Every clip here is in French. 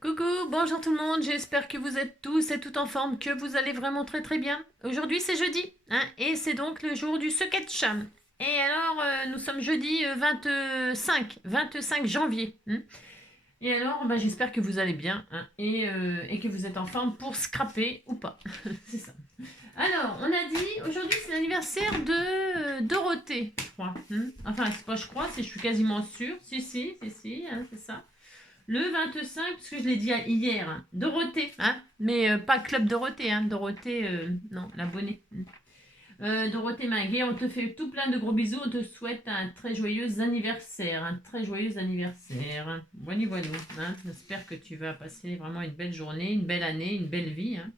Coucou, bonjour tout le monde, j'espère que vous êtes tous et toutes en forme, que vous allez vraiment très très bien. Aujourd'hui c'est jeudi, hein, et c'est donc le jour du sketch. Et alors, nous sommes jeudi 25 janvier. Et alors, bah, j'espère que vous allez bien, hein, et que vous êtes en forme pour scraper ou pas. C'est ça. Alors, on a dit, aujourd'hui c'est l'anniversaire de Dorothée, je crois. Enfin, c'est pas je crois, c'est je suis quasiment sûre. Si, hein, c'est ça. Le 25, parce que je l'ai dit hier, hein. Dorothée, hein, mais pas Club Dorothée, hein. Dorothée, non, l'abonné. Dorothée Minguet, on te fait tout plein de gros bisous, on te souhaite un très joyeux anniversaire, un très joyeux anniversaire. Voilà, voilà, hein. J'espère que tu vas passer vraiment une belle journée, une belle année, une belle vie, hein.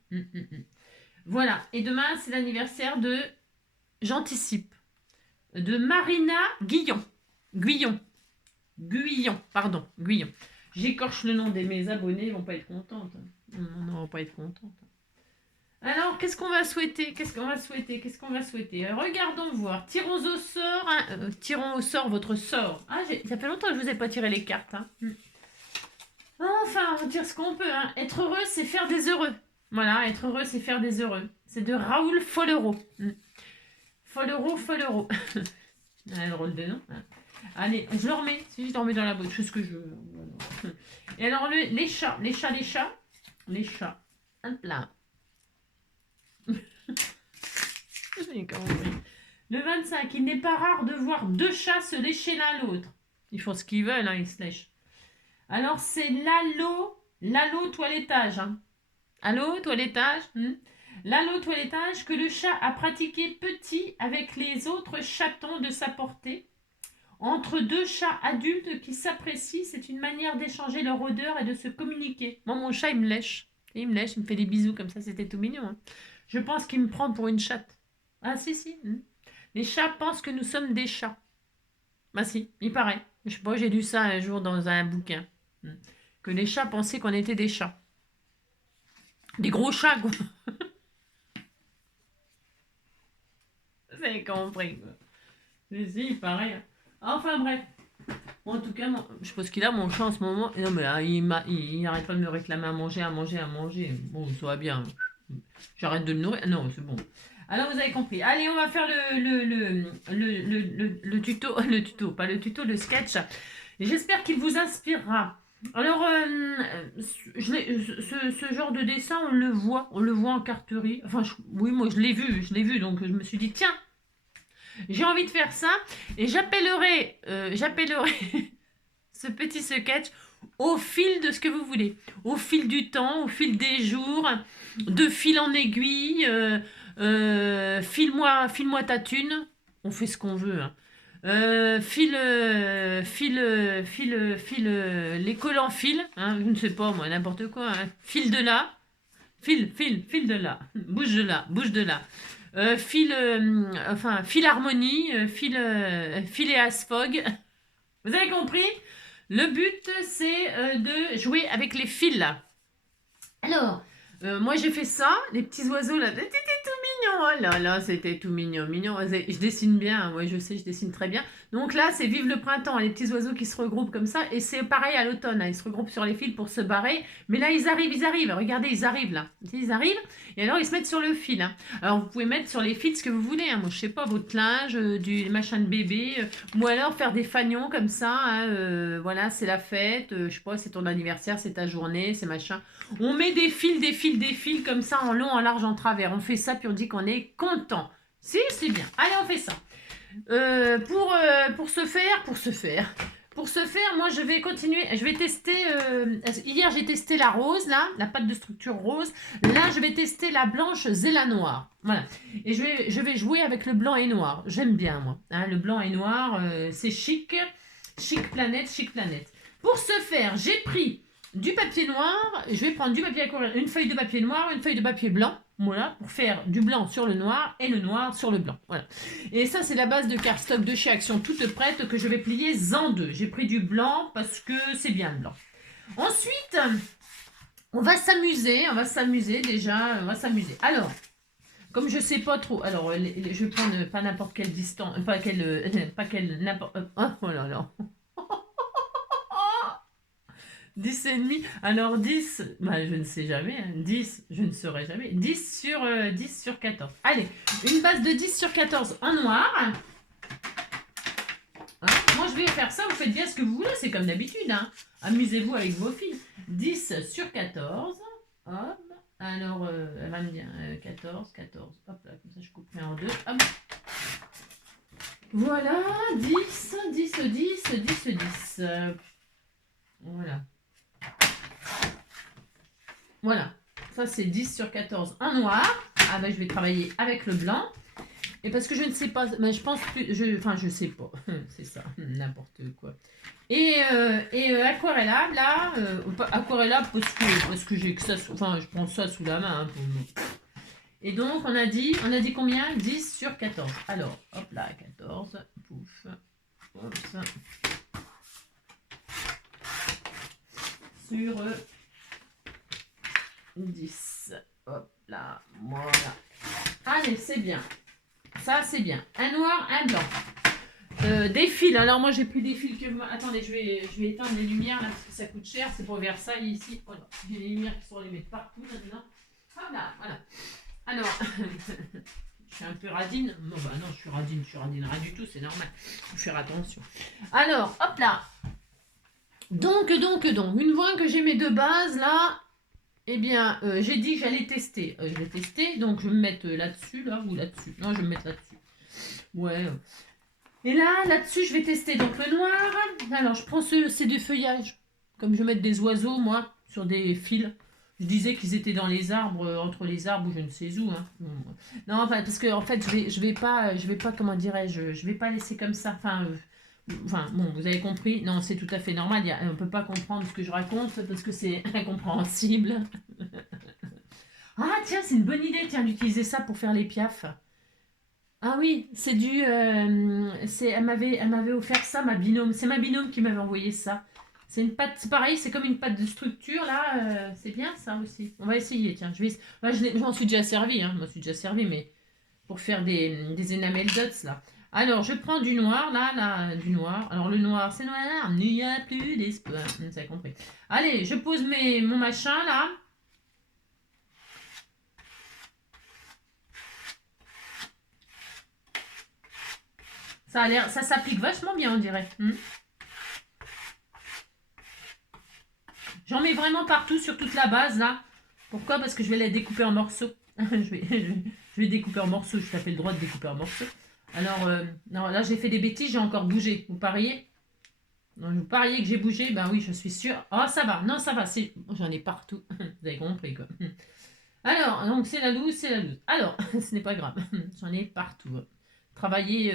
Voilà, et demain c'est l'anniversaire de, j'anticipe, de Marina Guillon. Pardon, Guyon. J'écorche le nom de mes abonnés, ils vont pas être contentes. Non, vont pas être contentes. Alors, qu'est-ce qu'on va souhaiter Regardons voir. Tirons au sort, hein, tirons au sort votre sort. Ah, ça fait longtemps que je vous ai pas tiré les cartes. Hein. Enfin, on tire ce qu'on peut. Hein. Être heureux, c'est faire des heureux. Voilà, être heureux, c'est faire des heureux. C'est de Raoul Follereau. Follereau. Un drôle de nom. Hein. Allez, je le remets. Si je le remets dans la boîte, je fais ce que je veux. Voilà. Et alors, les chats. Hop là. Le 25, il n'est pas rare de voir deux chats se lécher l'un l'autre. Ils font ce qu'ils veulent, hein, ils se lèchent. Alors, c'est l'allô toilettage. Hein. Allô, toilettage. L'allô toilettage que le chat a pratiqué petit avec les autres chatons de sa portée. Entre deux chats adultes qui s'apprécient, c'est une manière d'échanger leur odeur et de se communiquer. Moi, mon chat, il me lèche. Il me lèche, il me fait des bisous comme ça, c'était tout mignon. Hein. Je pense qu'il me prend pour une chatte. Ah, si. Les chats pensent que nous sommes des chats. Bah si, il paraît. Je sais pas, j'ai lu ça un jour dans un bouquin. Que les chats pensaient qu'on était des chats. Des gros chats, quoi. Vous avez compris, quoi. Si, il paraît. Enfin, bref. Bon, en tout cas, je pense qu'il a mon chat en ce moment. Non, mais hein, il arrête pas de me réclamer à manger. Bon, ça va bien. J'arrête de le nourrir. Non, c'est bon. Alors, vous avez compris. Allez, on va faire le tuto. Le tuto, pas le tuto, le sketch. J'espère qu'il vous inspirera. Alors, ce genre de dessin, on le voit en carterie. Enfin, oui, moi, je l'ai vu, donc je me suis dit, tiens, j'ai envie de faire ça, et j'appellerai ce petit sketch au fil de ce que vous voulez, au fil du temps, au fil des jours, de fil en aiguille, file-moi ta thune, on fait ce qu'on veut. Hein. Les collants fil, hein, je ne sais pas moi, n'importe quoi. Hein. Fil de là, fil de là, bouge de là. Fil harmonie, Phileas Fogg. Vous avez compris? Le but, c'est de jouer avec les fils là. Alors, moi j'ai fait ça, les petits oiseaux là, c'était tout mignon, oh là là, c'était tout mignon. Je dessine bien, ouais, je sais, je dessine très bien. Donc là, c'est Vive le printemps, les petits oiseaux qui se regroupent comme ça, et c'est pareil à l'automne, hein, ils se regroupent sur les fils pour se barrer, mais là ils arrivent, regardez, ils arrivent là, ils arrivent, et alors ils se mettent sur le fil. Hein. Alors vous pouvez mettre sur les fils ce que vous voulez, hein. Moi je sais pas, votre linge, du machin de bébé, ou alors faire des fagnons comme ça, hein, voilà, c'est la fête, je sais pas, c'est ton anniversaire, c'est ta journée, c'est machin. On met des fils comme ça en long, en large, en travers. On fait ça puis on dit qu'on est content. Si, c'est bien. Allez, on fait ça. Pour ce faire, moi je vais continuer. Je vais tester. Hier j'ai testé la rose, là, la pâte de structure rose. Là, je vais tester la blanche Zella noire. Voilà. Et je vais jouer avec le blanc et noir. J'aime bien, moi. Hein, le blanc et noir, c'est chic. Chic planète. Pour ce faire, j'ai pris du papier noir, je vais prendre du papier à colorer, une feuille de papier noir, une feuille de papier blanc, voilà, pour faire du blanc sur le noir et le noir sur le blanc. Voilà. Et ça, c'est la base de cardstock de chez Action toute prête que je vais plier en deux. J'ai pris du blanc parce que c'est bien le blanc. Ensuite, on va s'amuser déjà, on va s'amuser. Alors, comme je sais pas trop, alors je vais prendre pas n'importe quelle distance, n'importe, oh là là. 10 et demi. Alors 10, bah, je ne sais jamais. Hein. 10, je ne saurais jamais. 10 sur 14. Allez, une base de 10 sur 14 en noir. Hein, moi, je vais faire ça. Vous faites bien ce que vous voulez. C'est comme d'habitude. Hein. Amusez-vous avec vos fils. 10 sur 14. Hop. Alors, elle va me dire 14, 14. Hop là, comme ça, je couperai en deux. Hop. Voilà, 10, 10, 10, 10, 10. Voilà. Voilà. Ça, c'est 10 sur 14 en noir. Ah ben, je vais travailler avec le blanc. Et parce que je ne sais pas, mais je pense plus, enfin, je sais pas. C'est ça, n'importe quoi. Et aquarellable, là, aquarellable parce que j'ai que ça, enfin, je prends ça sous la main. Hein, et donc, on a dit combien? 10 sur 14. Alors, hop là, 14, pouf, hop, ça. Sur 10. Hop là, voilà. Allez, c'est bien. Ça, c'est bien. Un noir, un blanc. Des fils. Alors, moi, j'ai plus des fils que moi. Attendez, je vais éteindre les lumières là parce que ça coûte cher. C'est pour Versailles ici. Voilà. J'ai les lumières qui sont allumées partout maintenant. Hop là, voilà. Alors, je suis un peu radine. Non, bah non, je suis radine rien du tout. C'est normal. Faut faire attention. Alors, hop là. Donc, une fois que j'ai mes deux bases là, eh bien, j'ai dit que j'allais tester. Je vais tester, donc je vais me mettre là-dessus, là, ou là-dessus. Non, je vais me mettre là-dessus. Ouais. Et là-dessus, je vais tester donc le noir. Alors, je prends c'est du feuillage. Comme je vais mettre des oiseaux, moi, sur des fils. Je disais qu'ils étaient dans les arbres, entre les arbres ou je ne sais où. Hein. Non, enfin, parce que en fait, je vais pas, comment dirais-je, je vais pas laisser comme ça. Enfin, bon, vous avez compris. Non, c'est tout à fait normal. On ne peut pas comprendre ce que je raconte parce que c'est incompréhensible. Ah, tiens, c'est une bonne idée, tiens, d'utiliser ça pour faire les piafs. Ah oui, c'est du... elle m'avait offert ça, ma binôme. C'est ma binôme qui m'avait envoyé ça. C'est une pâte, c'est pareil, c'est comme une pâte de structure, là. C'est bien, ça aussi. On va essayer, tiens. Je m'en suis déjà servi, hein. Je m'en suis déjà servi, mais pour faire des enamel dots, là. Alors, je prends du noir, là, du noir. Alors, le noir, c'est noir, il n'y a plus d'espoir. Vous avez compris. Allez, je pose mon machin, là. Ça a l'air, ça s'applique vachement bien, on dirait. J'en mets vraiment partout sur toute la base, là. Pourquoi? Parce que je vais la découper en morceaux. je vais découper en morceaux. Je t'appelle le droit de découper en morceaux. Alors, non, là, j'ai fait des bêtises, j'ai encore bougé. Vous pariez? Non, vous pariez que j'ai bougé? Ben oui, je suis sûre. Oh, ça va. Non, ça va. J'en ai partout. Vous avez compris, quoi. Alors, donc, c'est la loose, c'est la loose. Alors, ce n'est pas grave. J'en ai partout. Travailler,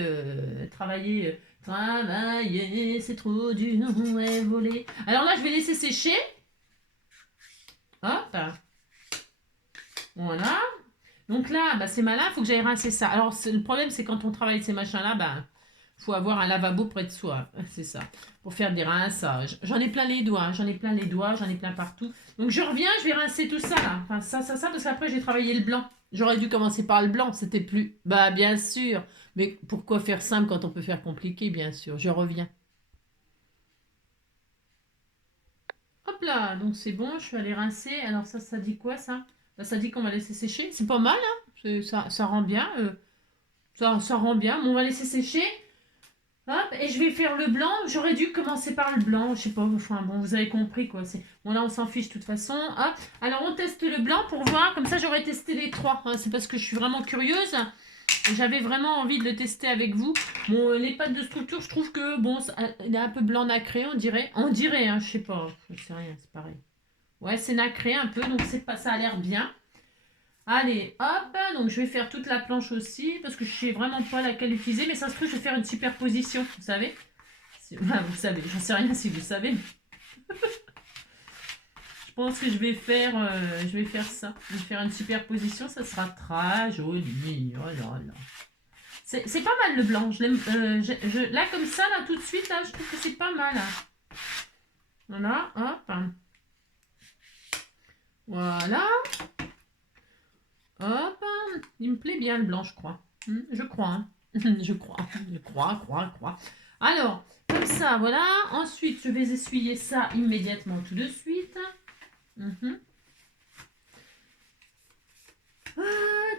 c'est trop dur, ouais, voler. Alors là, je vais laisser sécher. Hop. Voilà. Donc là, bah, c'est malin, il faut que j'aille rincer ça. Alors, le problème, c'est quand on travaille ces machins-là, bah, faut avoir un lavabo près de soi. C'est ça. Pour faire des rinçages. J'en ai plein les doigts. J'en ai plein partout. Donc, je reviens, je vais rincer tout ça, là. Enfin, ça, parce qu'après, j'ai travaillé le blanc. J'aurais dû commencer par le blanc, c'était plus. Bah, bien sûr. Mais pourquoi faire simple quand on peut faire compliqué, bien sûr. Je reviens. Hop là, donc c'est bon, je suis allée rincer. Alors ça dit quoi ça? Bah, ça dit qu'on va laisser sécher. C'est pas mal, hein? Ça rend bien. Ça rend bien. Bon, on va laisser sécher. Hop, et je vais faire le blanc. J'aurais dû commencer par le blanc. Je sais pas, enfin bon, vous avez compris quoi. Bon, là, on s'en fiche de toute façon. Hop. Alors, on teste le blanc pour voir. Comme ça, j'aurais testé les trois. Hein. C'est parce que je suis vraiment curieuse. J'avais vraiment envie de le tester avec vous. Bon, les pâtes de structure, je trouve que bon, il est un peu blanc nacré, on dirait. On dirait, hein, je sais pas. Je sais rien, c'est pareil. Ouais, c'est nacré un peu, donc c'est pas, ça a l'air bien. Allez, hop, donc je vais faire toute la planche aussi, parce que je sais vraiment pas laquelle utiliser, mais ça se trouve, je vais faire une superposition, vous savez. Vous savez, j'en sais rien si vous savez. Je pense que je vais faire ça. Je vais faire une superposition, ça sera très joli. Oh là là. C'est pas mal le blanc. Je l'aime. Là, comme ça, là, tout de suite, là, je trouve que c'est pas mal. Hein. Voilà, hop. Voilà. Hop. Il me plaît bien le blanc, je crois. Je crois. Hein. Je crois. Alors, comme comme ça, voilà. Ensuite, je vais essuyer ça immédiatement tout de suite.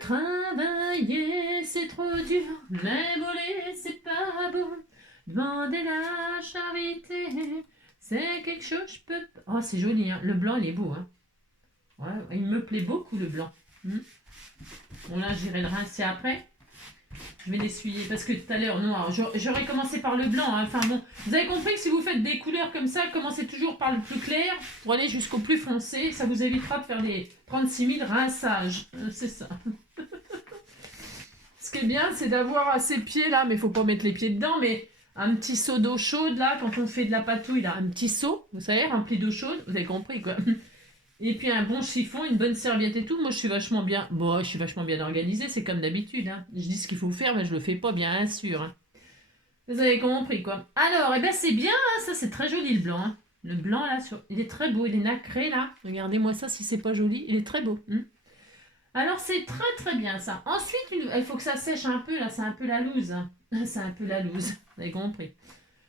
Travailler, c'est trop dur, mais voler, c'est pas bon. Demander la charité, c'est quelque chose, je peux... Oh, c'est joli, hein. Le blanc, il est beau, hein. Ouais, il me plaît beaucoup, le blanc. Bon, là, j'irai le rincer après. Je vais l'essuyer parce que tout à l'heure, noir. J'aurais commencé par le blanc. Hein. Enfin bon, vous avez compris que si vous faites des couleurs comme ça, commencez toujours par le plus clair pour aller jusqu'au plus foncé. Ça vous évitera de faire des 36 000 rinçages. C'est ça. Ce qui est bien, c'est d'avoir ces pieds là, mais il faut pas mettre les pieds dedans, mais un petit seau d'eau chaude là, quand on fait de la patouille là, un petit seau, vous savez, rempli d'eau chaude, vous avez compris quoi. Et puis un bon chiffon, une bonne serviette et tout. Moi, je suis vachement bien. Bon, je suis vachement bien organisée, c'est comme d'habitude. Hein. Je dis ce qu'il faut faire, mais je le fais pas, bien sûr. Hein. Vous avez compris, quoi. Alors, eh ben, c'est bien, hein, ça, c'est très joli, le blanc. Hein. Le blanc, là, il est très beau, il est nacré, là. Regardez-moi ça, si c'est pas joli, il est très beau. Alors, c'est très, très bien, ça. Ensuite, il faut que ça sèche un peu, là, c'est un peu la loose. Hein. C'est un peu la loose, vous avez compris.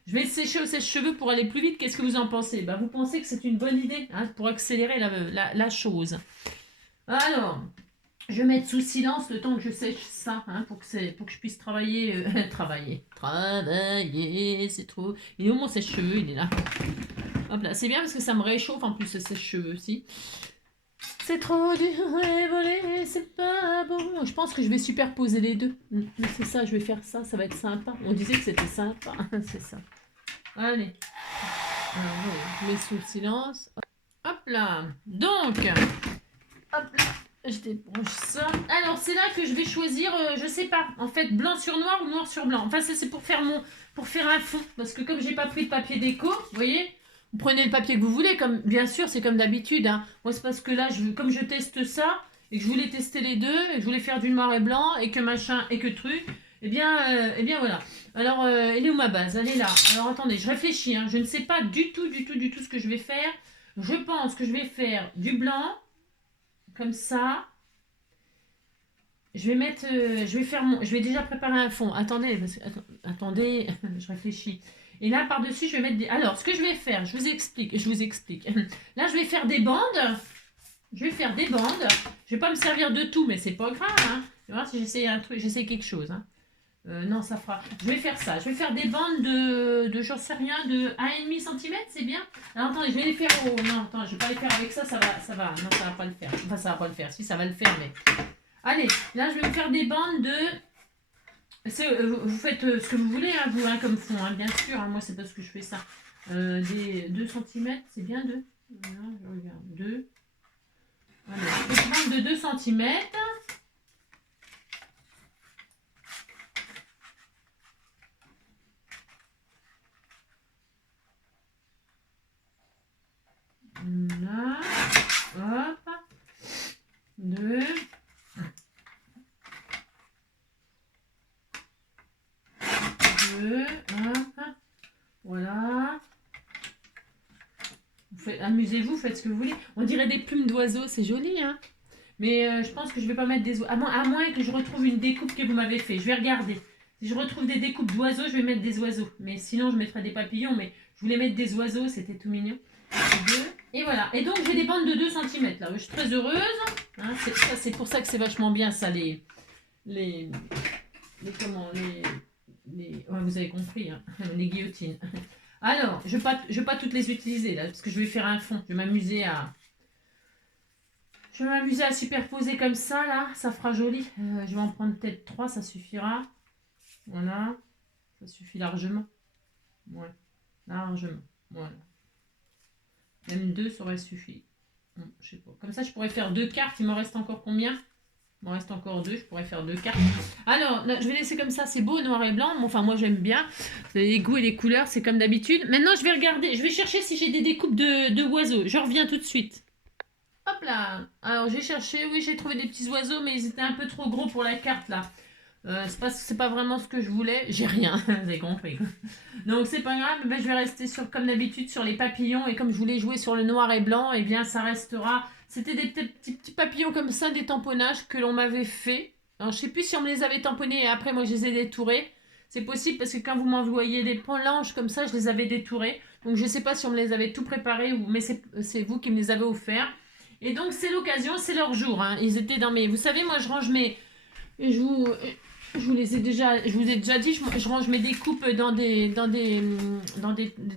Je vais le sécher au sèche-cheveux pour aller plus vite. Qu'est-ce que vous en pensez? Vous pensez que c'est une bonne idée hein, pour accélérer la chose. Alors, je vais mettre sous silence le temps que je sèche ça hein, pour que je puisse travailler. Travailler, c'est trop... Il est où mon sèche-cheveux? Il est là. Hop là, c'est bien parce que ça me réchauffe en plus ce sèche-cheveux aussi. C'est trop dur et voler, c'est pas bon. Je pense que je vais superposer les deux. Mais c'est ça, je vais faire ça, ça va être sympa. On disait que c'était sympa, c'est ça. Allez. Alors, je mets sous silence. Hop là. Donc, hop là. Je débranche ça. Alors, c'est là que je vais choisir, je sais pas, en fait, blanc sur noir ou noir sur blanc. Enfin, ça, c'est pour faire un fond. Parce que comme j'ai pas pris de papier déco, vous voyez, vous prenez le papier que vous voulez, comme bien sûr, c'est comme d'habitude. Hein. Moi, c'est parce que là, comme je teste ça, et que je voulais tester les deux, et que je voulais faire du noir et blanc, et que machin, et que truc, eh bien voilà. Alors, elle est où ma base? Elle est là. Alors, attendez, je réfléchis. Hein. Je ne sais pas du tout ce que je vais faire. Je pense que je vais faire du blanc, comme ça. Je vais déjà préparer un fond. Attendez, attendez, je réfléchis. Et là, par-dessus, je vais mettre des... Alors, ce que je vais faire, je vous explique. Là, je vais faire des bandes. Je vais pas me servir de tout, mais c'est pas grave. Hein. Tu vois, si j'essaie quelque chose. Hein. Non, ça fera... Je vais faire ça. Je vais faire des bandes j'en sais rien, de 1,5 cm, c'est bien. Alors, attendez, je vais les faire au... Non, attends, je vais pas les faire avec ça, ça va... Non, ça va pas le faire. Enfin, ça va pas le faire. Si, ça va le faire, mais... Allez, là, je vais me faire des bandes de... Vous faites ce que vous voulez, hein, vous, hein, comme fond, hein, bien sûr. Hein, moi, c'est parce que je fais ça. Des 2 cm, c'est bien 2. Voilà, je regarde. 2. Allez, je fais une bande de 2 cm. Là. Hop. 2. Hop. Voilà. Amusez-vous, faites ce que vous voulez. On dirait des plumes d'oiseaux, c'est joli, hein. Mais je pense que je vais pas mettre des oiseaux. À moins que je retrouve une découpe que vous m'avez fait. Je vais regarder. Si je retrouve des découpes d'oiseaux, je vais mettre des oiseaux. Mais sinon, je mettrai des papillons. Mais je voulais mettre des oiseaux, c'était tout mignon. Et voilà. Et donc, j'ai des bandes de 2 cm là. Je suis très heureuse. Hein, c'est pour ça que c'est vachement bien, ça, ouais, vous avez compris, hein, les guillotines. Alors, je vais pas toutes les utiliser là, parce que je vais faire un fond. Je vais m'amuser à superposer comme ça là, ça fera joli. Je vais en prendre peut-être 3, ça suffira. Voilà, ça suffit largement. Ouais, largement. Voilà. Même 2, ça aurait suffi. Je sais pas. Comme ça, je pourrais faire 2 cartes. Il m'en reste encore combien? Il m'en reste encore 2, je pourrais faire 2 cartes. Alors, là, je vais laisser comme ça, c'est beau, noir et blanc. Enfin, moi, j'aime bien. Les goûts et les couleurs, c'est comme d'habitude. Maintenant, je vais regarder, je vais chercher si j'ai des découpes de oiseaux. Je reviens tout de suite. Hop là. Alors, j'ai cherché, oui, j'ai trouvé des petits oiseaux, mais ils étaient un peu trop gros pour la carte, là. C'est pas vraiment ce que je voulais. J'ai rien, vous avez compris. Donc, c'est pas grave, mais je vais rester comme d'habitude sur les papillons. Et comme je voulais jouer sur le noir et blanc, eh bien, ça restera... C'était des petits papillons comme ça, des tamponnages que l'on m'avait fait. Alors, je sais plus si on me les avait tamponnés et après, moi, je les ai détourés. C'est possible parce que quand vous m'envoyez des planches comme ça, je les avais détourées. Donc je ne sais pas si on me les avait tout préparés ou mais c'est vous qui me les avez offerts. Et donc c'est l'occasion, c'est leur jour. Hein. Ils étaient dans mes. Vous savez, moi je range mes. Je vous les ai déjà. Je vous ai déjà dit, je range mes découpes dans des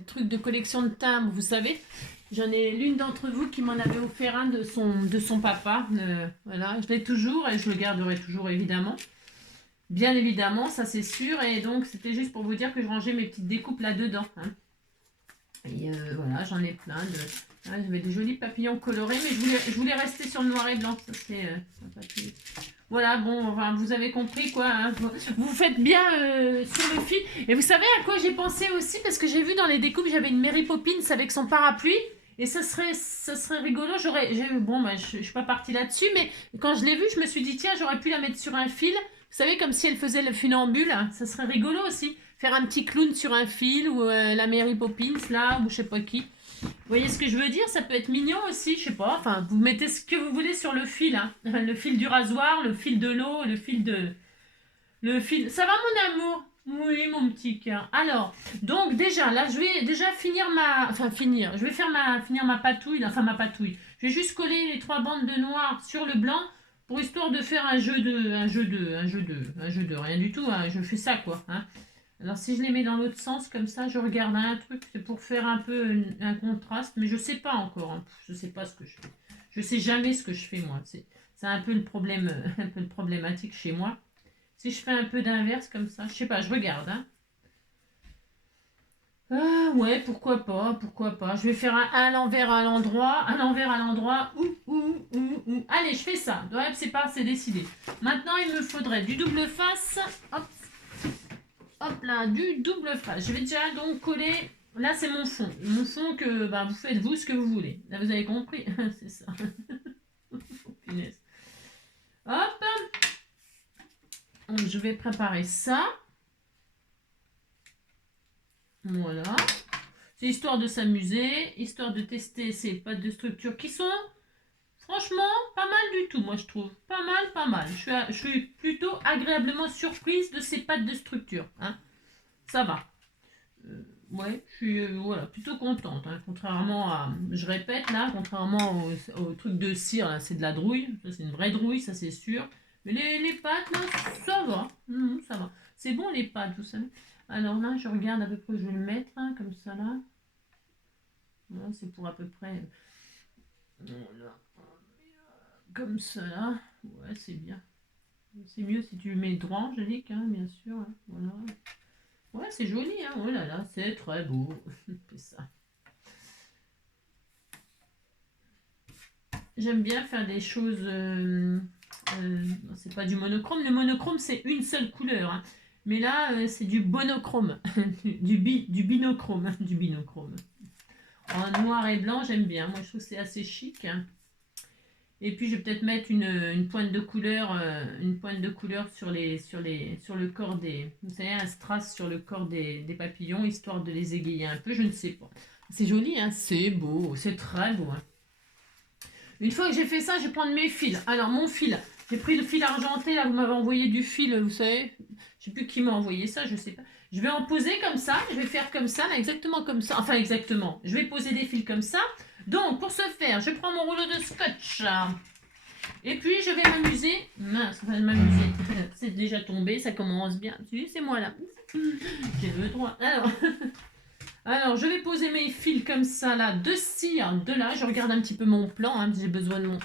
trucs de collection de timbres, vous savez. J'en ai l'une d'entre vous qui m'en avait offert un de son papa. Voilà, je l'ai toujours et je le garderai toujours évidemment. Bien évidemment, ça c'est sûr. Et donc c'était juste pour vous dire que je rangeais mes petites découpes là-dedans. Hein. Et voilà, j'en ai plein de. J'avais des jolis papillons colorés, mais je voulais rester sur le noir et blanc. Ça c'est voilà, bon, enfin, vous avez compris quoi. Hein. Vous faites bien sur le fil. Et vous savez à quoi j'ai pensé aussi? Parce que j'ai vu dans les découpes, j'avais une Mary Poppins avec son parapluie. Et ça serait rigolo. Bon, bah, je suis pas partie là-dessus, mais quand je l'ai vue, je me suis dit, tiens, j'aurais pu la mettre sur un fil. Vous savez, comme si elle faisait le funambule. Hein. Ça serait rigolo aussi. Faire un petit clown sur un fil, ou la Mary Poppins, là, ou je sais pas qui. Vous voyez ce que je veux dire? Ça peut être mignon aussi, je sais pas. Enfin, vous mettez ce que vous voulez sur le fil. Hein. Le fil du rasoir, le fil de l'eau, le fil de... Le fil... Ça va mon amour? Oui, mon petit cœur. Alors, donc déjà, là, je vais déjà finir ma... Enfin, finir. Je vais finir ma patouille. Enfin, ma patouille. Je vais juste coller les 3 bandes de noir sur le blanc pour histoire de faire un jeu de rien du tout. Hein. Je fais ça, quoi. Hein. Alors si je les mets dans l'autre sens, comme ça, je regarde un truc, c'est pour faire un peu un contraste, mais je sais pas encore. Hein. Je sais pas ce que je fais. Je sais jamais ce que je fais moi. C'est un peu le problème, un peu le problématique chez moi. Si je fais un peu d'inverse comme ça, je sais pas, je regarde. Hein. Ah ouais, pourquoi pas, pourquoi pas. Je vais faire un à l'envers à l'endroit, un l'envers à l'endroit. Ouh. Allez, je fais ça. Ouais, c'est décidé. Maintenant, il me faudrait du double face. Hop. Hop là, du double face. Je vais déjà donc coller. Là, c'est mon fond. Mon fond que bah, vous faites vous ce que vous voulez. Là, vous avez compris. C'est ça. Punaise. Hop. Donc, je vais préparer ça. Voilà. C'est histoire de s'amuser, histoire de tester ces pâtes de structure qui sont franchement pas mal du tout, moi je trouve. Pas mal, pas mal. Je suis plutôt agréablement surprise de ces pâtes de structure. Hein. Ça va. Ouais, je suis voilà, plutôt contente. Hein. Contrairement à, je répète là, contrairement au truc de cire, là, c'est de la drouille. Ça, c'est une vraie drouille, ça c'est sûr. Mais les pâtes, là, ça va. Ça va. C'est bon les pâtes, vous savez. Alors là, je regarde à peu près où je vais le mettre, hein, comme ça là. Voilà, c'est pour à peu près. Voilà. Comme ça là. Ouais, c'est bien. C'est mieux si tu mets droit, Angélique, hein, bien sûr. Hein. Voilà. Ouais, c'est joli, hein. Oh là là, c'est très beau. C'est ça. J'aime bien faire des choses. C'est pas du monochrome. Le monochrome, c'est une seule couleur. Hein. Mais là, c'est du bonochrome. du binochrome. Hein, du binochrome. En noir et blanc, j'aime bien. Moi, je trouve que c'est assez chic. Hein. Et puis, je vais peut-être mettre une pointe de couleur, sur le corps des. Vous savez, un strass sur le corps des papillons, histoire de les égayer un peu. Je ne sais pas. C'est joli, hein. C'est beau. C'est très beau. Hein. Une fois que j'ai fait ça, je vais prendre mes fils. Alors, mon fil, j'ai pris le fil argenté, là, vous m'avez envoyé du fil, vous savez. Je sais plus qui m'a envoyé ça, je sais pas. Je vais en poser comme ça, je vais faire comme ça, là, exactement comme ça. Enfin, exactement. Je vais poser des fils comme ça. Donc, pour ce faire, je prends mon rouleau de scotch. Et puis, je vais m'amuser. Mince, enfin, m'amuser. C'est déjà tombé, ça commence bien. C'est moi, là. J'ai le droit. Alors, je vais poser mes fils comme ça, là, de cire, de là. Je regarde un petit peu mon plan, hein, j'ai besoin de mon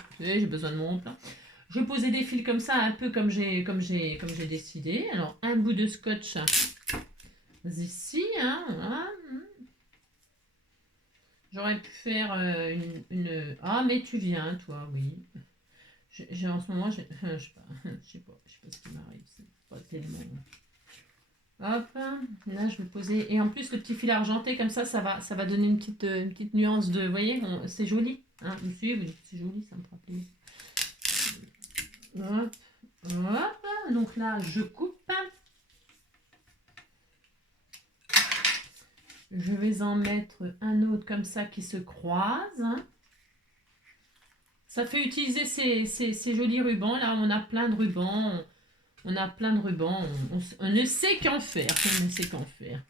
plan. Je vais poser des fils comme ça, un peu comme j'ai décidé. Alors, un bout de scotch ici, hein, voilà. J'aurais pu faire une... Ah, mais tu viens, toi, oui. En ce moment, je sais pas ce qui m'arrive. C'est pas tellement... Hop, là je vais poser. Et en plus, le petit fil argenté, comme ça va donner une petite nuance de. Vous voyez, c'est joli. Hein, vous suivez, c'est joli, ça me fera plaisir. Hop. Donc là, je coupe. Je vais en mettre un autre comme ça qui se croise. Hein. Ça fait utiliser ces jolis rubans. Là, on a plein de rubans. On a plein de rubans. On ne sait qu'en faire. On ne sait qu'en faire.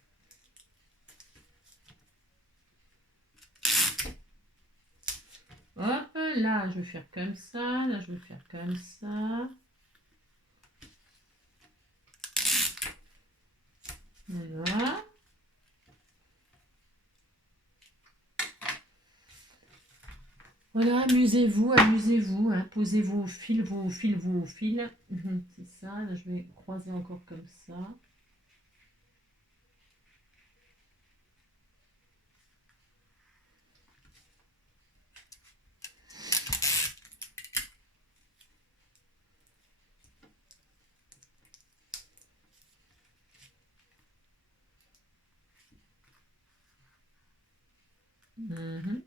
Hop, là, je vais faire comme ça. Là, je vais faire comme ça. Voilà. Voilà, amusez-vous, amusez-vous. Hein. Posez vos fils, vos fils, vos fils. C'est ça. Là, je vais croiser encore comme ça. Mhm.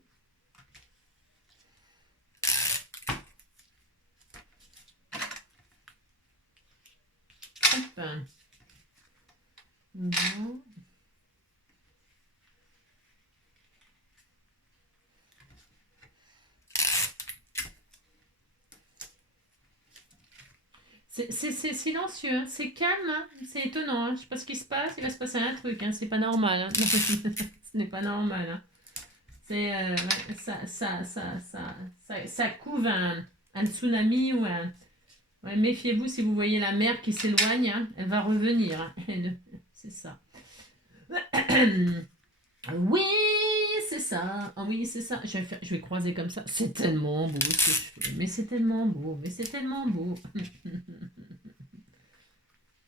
Hop. Voilà. C'est silencieux, hein. C'est calme, hein. C'est étonnant. Hein. Je sais pas ce qui se passe, il va se passer un truc. Hein. C'est pas normal. Hein. Ce n'est pas normal. Hein. C'est ouais, ça couve un tsunami ou un. Ouais, méfiez-vous si vous voyez la mer qui s'éloigne, hein, elle va revenir. Hein. C'est ça. Oui, c'est ça. Ah oui, c'est ça. Je vais croiser comme ça. C'est tellement beau ce que je fais. Mais c'est tellement beau. Mais c'est tellement beau.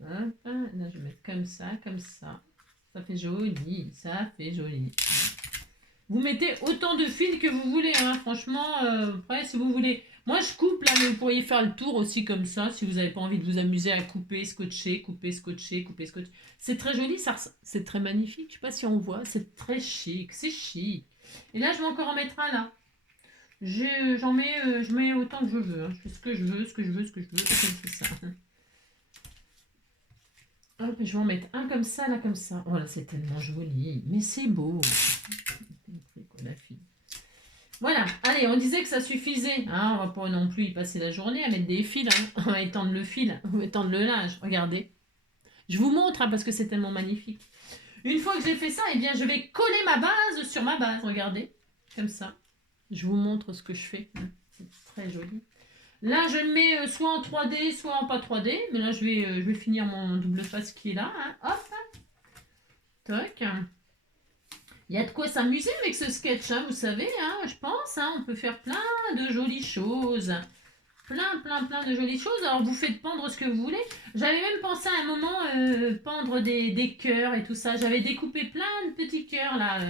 Hop, là, je vais mettre comme ça, comme ça. Ça fait joli. Ça fait joli. Vous mettez autant de fils que vous voulez. Hein. Franchement, après, si vous voulez. Moi, je coupe là, mais vous pourriez faire le tour aussi comme ça, si vous n'avez pas envie de vous amuser à couper, scotcher, couper, scotcher, couper, scotcher. C'est très joli, ça, c'est très magnifique. Je sais pas si on voit, c'est très chic, c'est chic. Et là, je vais encore en mettre un là. J'en mets, je mets autant que je veux. Hein. Je fais ce que je veux, ce que je veux, ce que je veux. C'est ça. Hop, je vais en mettre un comme ça, là, comme ça. Oh là, c'est tellement joli. Mais c'est beau. La fille. Voilà, allez, on disait que ça suffisait. Hein, on va pas non plus y passer la journée à mettre des fils. Hein. On va étendre le fil, on va étendre le linge. Regardez. Je vous montre hein, parce que c'est tellement magnifique. Une fois que j'ai fait ça, eh bien, je vais coller ma base sur ma base. Regardez, comme ça. Je vous montre ce que je fais. C'est très joli. Là, je le mets soit en 3D, soit en pas 3D. Mais là, je vais finir mon double face qui est là. Hein. Hop. Toc. Il y a de quoi s'amuser avec ce sketch, hein, vous savez, hein, je pense. Hein, on peut faire plein de jolies choses. Plein de jolies choses. Alors, vous faites pendre ce que vous voulez. J'avais même pensé à un moment pendre des cœurs et tout ça. J'avais découpé plein de petits cœurs, là.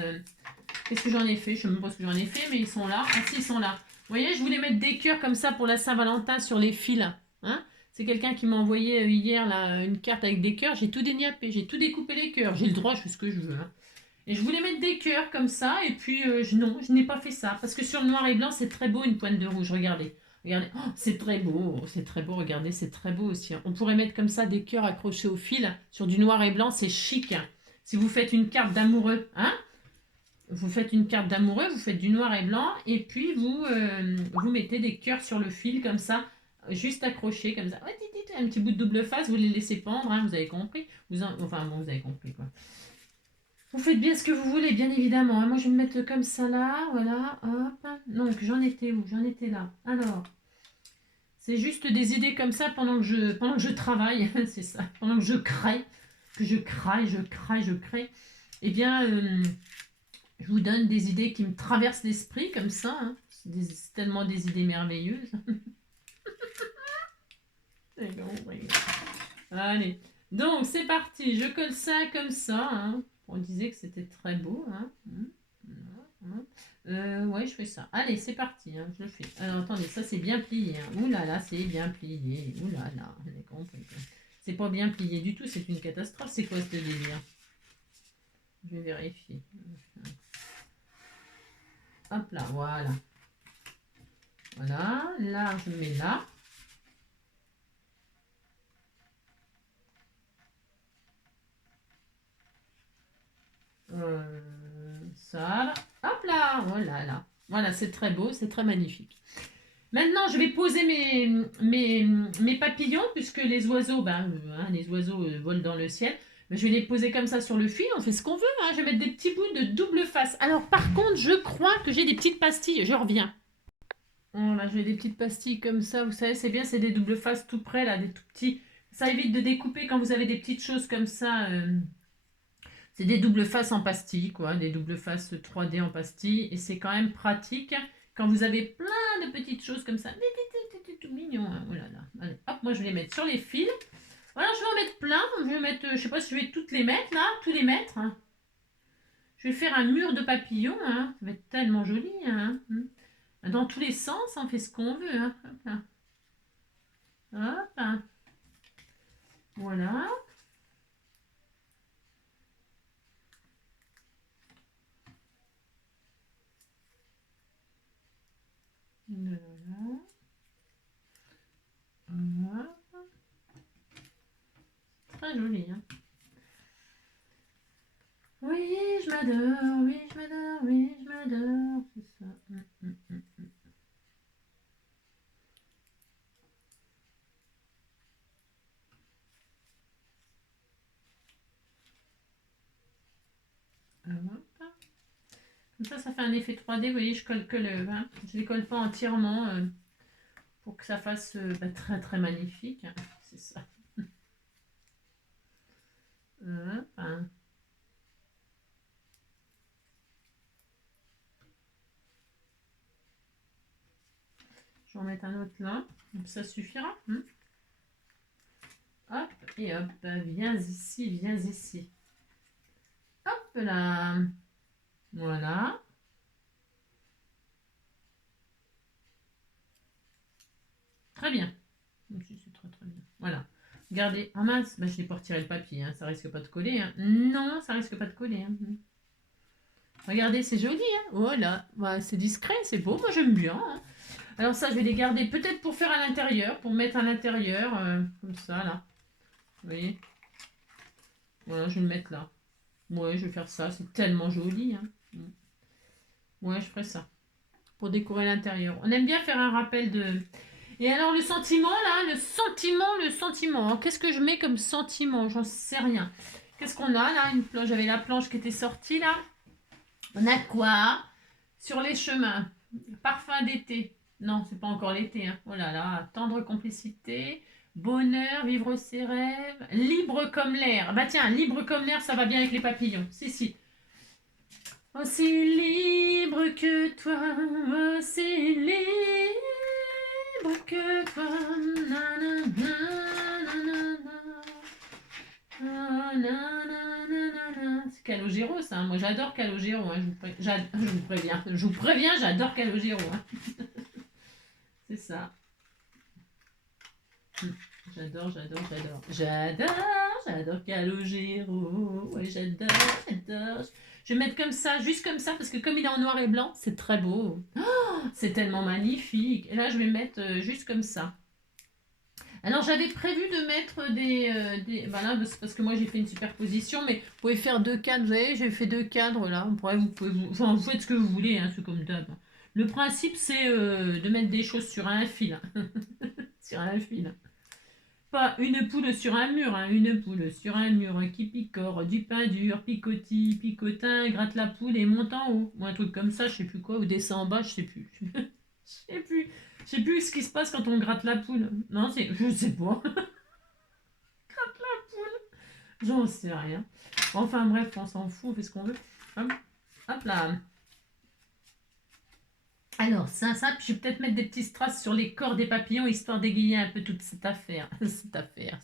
Qu'est-ce que j'en ai fait? Je ne sais même pas ce que j'en ai fait, mais ils sont là. Ah si, ils sont là. Vous voyez, je voulais mettre des cœurs comme ça pour la Saint-Valentin sur les fils. Hein. C'est quelqu'un qui m'a envoyé hier là, une carte avec des cœurs. J'ai tout déniapé, j'ai tout découpé les cœurs. J'ai le droit, je fais ce que je veux. Hein. Et je voulais mettre des cœurs comme ça, et puis non, je n'ai pas fait ça. Parce que sur le noir et blanc, c'est très beau une pointe de rouge. Regardez. Regardez. Oh, c'est très beau, regardez, c'est très beau aussi. Hein. On pourrait mettre comme ça des cœurs accrochés au fil sur du noir et blanc, c'est chic. Hein. Si vous faites une carte d'amoureux, hein, vous faites une carte d'amoureux, vous faites du noir et blanc, et puis vous mettez des cœurs sur le fil comme ça, juste accrochés comme ça. Un petit bout de double face, vous les laissez pendre, hein, vous avez compris. Enfin bon, vous avez compris quoi. Vous faites bien ce que vous voulez, bien évidemment. Moi, je vais me mettre comme ça là. Voilà, hop. Donc, j'en étais où? J'en étais là. Alors, c'est juste des idées comme ça pendant que je travaille. C'est ça. Pendant que je crée. Que je craille, je crée. Eh bien, je vous donne des idées qui me traversent l'esprit comme ça. Hein. C'est tellement des idées merveilleuses. Allez. Donc, c'est parti. Je colle ça comme ça. Hein. On disait que c'était très beau. Hein. Ouais, je fais ça. Allez, c'est parti. Hein, je le fais. Alors, attendez, ça c'est bien plié. Hein. Ouh là là, c'est bien plié. Ouh là là, vous avez compris. C'est pas bien plié du tout. C'est une catastrophe. C'est quoi ce délire? Je vais vérifier. Hop là, voilà. Voilà. Là, je mets là. Ça, là. Hop là, voilà, là. Voilà, c'est très beau, c'est très magnifique. Maintenant, je vais poser mes papillons, puisque les oiseaux, les oiseaux volent dans le ciel. Je vais les poser comme ça sur le fil, on fait ce qu'on veut, hein. Je vais mettre des petits bouts de double face. Alors par contre, je crois que j'ai des petites pastilles, je reviens. Voilà, j'ai des petites pastilles comme ça, vous savez, c'est bien, c'est des double faces tout près, là, des tout petits. Ça évite de découper quand vous avez des petites choses comme ça. C'est des double faces en pastilles, quoi, des double faces 3D en pastilles. Et c'est quand même pratique quand vous avez plein de petites choses comme ça. Tout mignon, hein. Oh là là. Allez, hop, moi je vais les mettre sur les fils. Voilà, je vais en mettre plein. Je vais mettre, je sais pas si je vais toutes les mettre là, tous les mettre, hein. Je vais faire un mur de papillons, hein. Ça va être tellement joli, hein. Dans tous les sens, on fait ce qu'on veut, hein. Hop là. Hop là. Voilà. Voilà. Voilà. Très joli, hein. Oui, je m'adore, oui, je m'adore, oui, je m'adore. C'est ça. Hop. Comme ça fait un effet 3D. Vous voyez, je colle que le. Hein, je ne les colle pas entièrement pour que ça fasse très très magnifique. Hein, c'est ça. Hop, hein. Je vais en mettre un autre là. Ça suffira. Hop, et hop, viens ici, viens ici. Hop là. Voilà. Très bien. C'est très très bien. Voilà. Regardez. Ah mince, je n'ai pas retiré le papier. Hein. Ça risque pas de coller. Hein. Non, ça risque pas de coller. Hein. Regardez, c'est joli. Hein. Voilà. Ouais, c'est discret, c'est beau. Moi, j'aime bien. Hein. Alors ça, je vais les garder peut-être pour faire à l'intérieur, pour mettre à l'intérieur, comme ça, là. Vous voyez? Voilà, je vais le mettre là. Ouais, je vais faire ça. C'est tellement joli. Hein. Ouais, je ferai ça. Pour décorer l'intérieur. On aime bien faire un rappel de... Et alors, le sentiment, là, le sentiment. Qu'est-ce que je mets comme sentiment? J'en sais rien. Qu'est-ce qu'on a, là? Une planche. J'avais la planche qui était sortie, là. On a quoi? Sur les chemins. Parfum d'été. Non, c'est pas encore l'été. Hein. Oh là là, tendre complicité, bonheur, vivre ses rêves, libre comme l'air. Bah tiens, libre comme l'air, ça va bien avec les papillons. Si, si. Aussi libre que toi, aussi libre que toi. C'est Calogero, ça. Hein. Moi, j'adore Calogero. Hein. Je vous préviens, j'adore Calogero. Hein. C'est ça. J'adore, j'adore, j'adore. J'adore Calogero. Ouais, j'adore. Je vais mettre comme ça, juste comme ça, parce que comme il est en noir et blanc, c'est très beau. Oh, c'est tellement magnifique. Et là, je vais mettre juste comme ça. Alors, j'avais prévu de mettre des voilà, c'est parce que moi, j'ai fait une superposition, mais vous pouvez faire deux cadres. Vous voyez, j'ai fait deux cadres, là. Enfin, vous faites ce que vous voulez, hein, c'est comme d'hab. Le principe, c'est de mettre des choses sur un fil. Sur un fil. Pas une poule sur un mur, hein, une poule sur un mur qui picore du pain dur, picotis, picotin, gratte la poule et monte en haut. Ou un truc comme ça, je sais plus quoi, ou descend en bas, je sais plus. Je sais plus. Je sais plus ce qui se passe quand on gratte la poule. Non, je sais pas. Gratte la poule. J'en sais rien. Enfin bref, on s'en fout, on fait ce qu'on veut. Hop, hop là. Alors, ça, puis je vais peut-être mettre des petits strass sur les corps des papillons, histoire d'égayer un peu toute cette affaire. Cette affaire.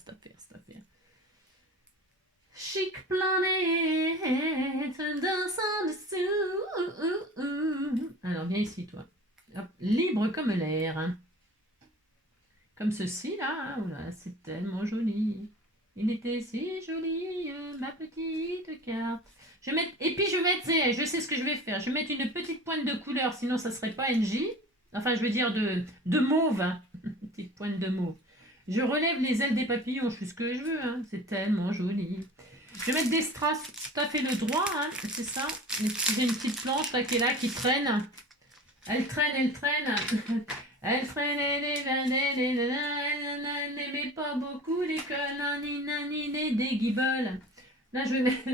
Chic planète dansant dessous. Alors, viens ici, toi. Hop, libre comme l'air. Hein. Comme ceci, là. Oh là, c'est tellement joli. Il était si joli, ma petite carte. Je vais mettre, et puis je vais mettre, je sais ce que je vais faire. Je vais mettre une petite pointe de couleur, sinon ça serait pas NJ. Enfin, je veux dire de mauve. Hein. Une petite pointe de mauve. Je relève les ailes des papillons, je fais ce que je veux. Hein. C'est tellement joli. Je vais mettre des strass tout à fait le droit. Hein. C'est ça. J'ai une petite planche là qui est là, qui traîne. Elle traîne. Elle freinait elle n'aimait pas beaucoup l'école, nani des guiboles. Là, je vais mettre,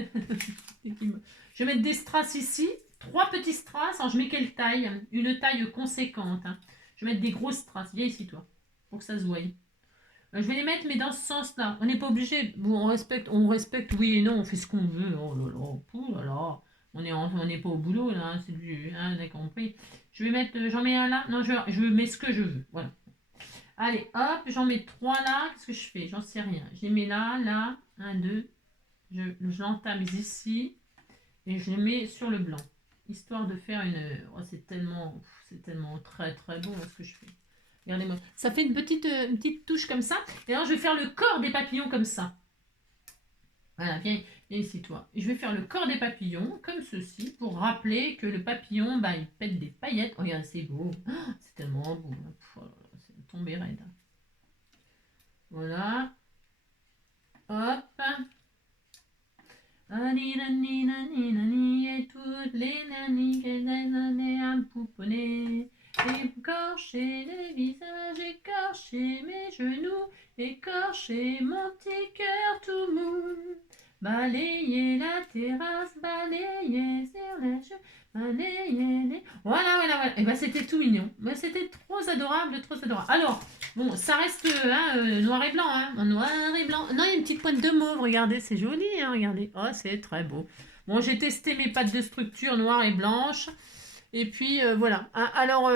je vais mettre des strass ici, 3 petits strass. Alors, je mets quelle taille? Une taille conséquente. Hein. Je vais mettre des grosses strass. Viens ici, toi, pour que ça se voie. Je vais les mettre, mais dans ce sens-là. On n'est pas obligé. Bon, on respecte, oui et non, on fait ce qu'on veut. Oh là là. On n'est pas au boulot, là. Hein, c'est du. Hein, t'as compris. Je vais mettre. J'en mets un là. Non, je mets ce que je veux. Voilà. Allez, hop, j'en mets 3 là. Qu'est-ce que je fais? J'en sais rien. Je les mets là, là. Un, deux. Je l'entame ici. Et je les mets sur le blanc. Histoire de faire une. Oh, c'est tellement très très beau là, ce que je fais. Regardez-moi. Ça fait une petite touche comme ça. Et alors, je vais faire le corps des papillons comme ça. Voilà, viens ici, toi. Et je vais faire le corps des papillons comme ceci pour rappeler que le papillon, bah, il pète des paillettes. Oh, regarde, c'est beau. Oh, c'est tellement beau. Oh là là, c'est tombé raide. Voilà. Hop. Et toutes les nannies qu'elles années à me pouponner. Écorcher les visages, écorcher mes genoux, écorcher mon petit cœur tout mou. Balayer la terrasse, balayer sur les cheveux, balayer les... Voilà. Et ben c'était tout mignon. Ben, c'était trop adorable, trop adorable. Alors, bon, ça reste noir et blanc, hein. Noir et blanc. Non, il y a une petite pointe de mauve, regardez, c'est joli, hein, regardez. Oh, c'est très beau. Bon, j'ai testé mes pâtes de structure noires et blanches. Et puis voilà. Ah, alors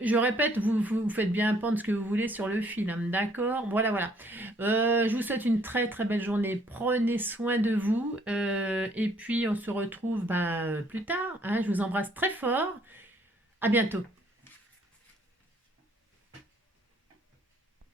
je répète, vous faites bien pendre ce que vous voulez sur le fil, hein, d'accord? Voilà. Je vous souhaite une très très belle journée. Prenez soin de vous. Et puis on se retrouve plus tard. Hein. Je vous embrasse très fort. À bientôt.